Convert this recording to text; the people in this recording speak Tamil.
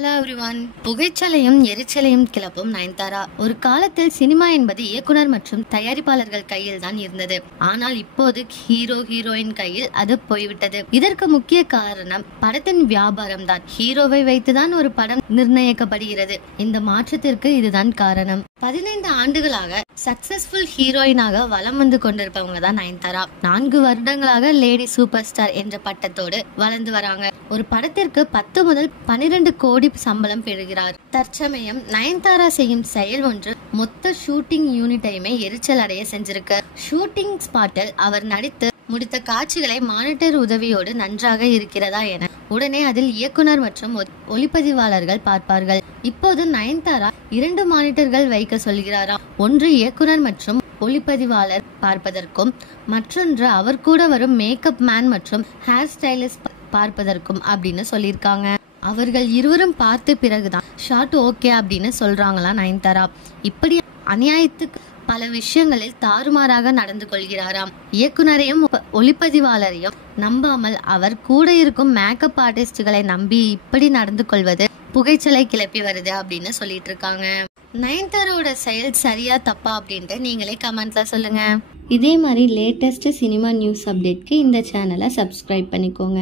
Hello everyone. புகைச்சலையும் எரிச்சலையும் கிளப்பும் நயன்தாரா. ஒரு காலத்தில் சினிமா என்பது இயக்குனர் மற்றும் தயாரிப்பாளர்கள் கையில் தான் இருந்தது. ஆனால் இப்போது ஹீரோ ஹீரோயின் கையில் அது போய்விட்டது. இதற்கு முக்கிய காரணம் படத்தின் வியாபாரம் தான். ஹீரோவை வைத்துதான் ஒரு படம் நிர்ணயிக்கப்படுகிறது. இந்த மாற்றத்திற்கு இதுதான் காரணம். 15 ஆண்டுகளாக சக்சஸ்ஃபுல் ஹீரோயினாக வலம் வந்து கொண்டிருப்பவங்க தான் நயன்தாரா. 4 வருடங்களாக லேடி சூப்பர் ஸ்டார் என்ற பட்டத்தோடு வளர்ந்து வராங்க. ஒரு படத்திற்கு 10 முதல் 12 கோடி சம்பளம் பெறுகிறார். தற்சமயம் நயன்தாரா செய்யும் செயல் ஒன்று மொத்த ஷூட்டிங் யூனிட்டையுமே எரிச்சல் அடைய செஞ்சிருக்கு. ஷூட்டிங் ஸ்பாட்டில் அவர் நடித்து முடித்த காட்சிகளை மானிட்டர் உதவியோடு நன்றாக இருக்கிறதா என உடனே அதில் இயக்குனர் மற்றும் ஒளிப்பதிவாளர்கள் பார்ப்பார்கள். இப்போது நயன்தாரா 2 மானிட்டர்கள் வைக்க சொல்கிறாராம். ஒன்று இயக்குனர் மற்றும் ஒளிப்பதிவாளர் பார்ப்பதற்கும், மற்றொன்று அவர் கூட வரும் மேக்கப் மேன் மற்றும் ஹேர் ஸ்டைலிஸ்ட் பார்ப்பதற்கும் அப்படின்னு சொல்லியிருக்காங்க. அவர்கள் இருவரும் பார்த்த பிறகுதான் ஷாட் ஓகே அப்படின்னு சொல்றாங்களா நயன்தாரா. இப்படி அநியாயத்துக்கு பல விஷயங்களில் தாறுமாறாக நடந்து கொள்கிறாராம். இயக்குனரையும் ஒளிப்பதிவாளரையும் நம்பாமல் அவர் கூட இருக்கும் மேக்கப் ஆர்டிஸ்டுகளை நம்பி இப்படி நடந்து கொள்வது புகைச்சலை கிளப்பி வருது அப்படின்னு சொல்லிட்டு இருக்காங்க. நயன்தாரோட செயல் சரியா தப்பா அப்படின்ட்டு நீங்களே கமெண்ட்ல சொல்லுங்க. இதே மாதிரி லேட்டஸ்ட் சினிமா நியூஸ் அப்டேட்க்கு இந்த சேனலை சப்ஸ்கிரைப் பண்ணிக்கோங்க.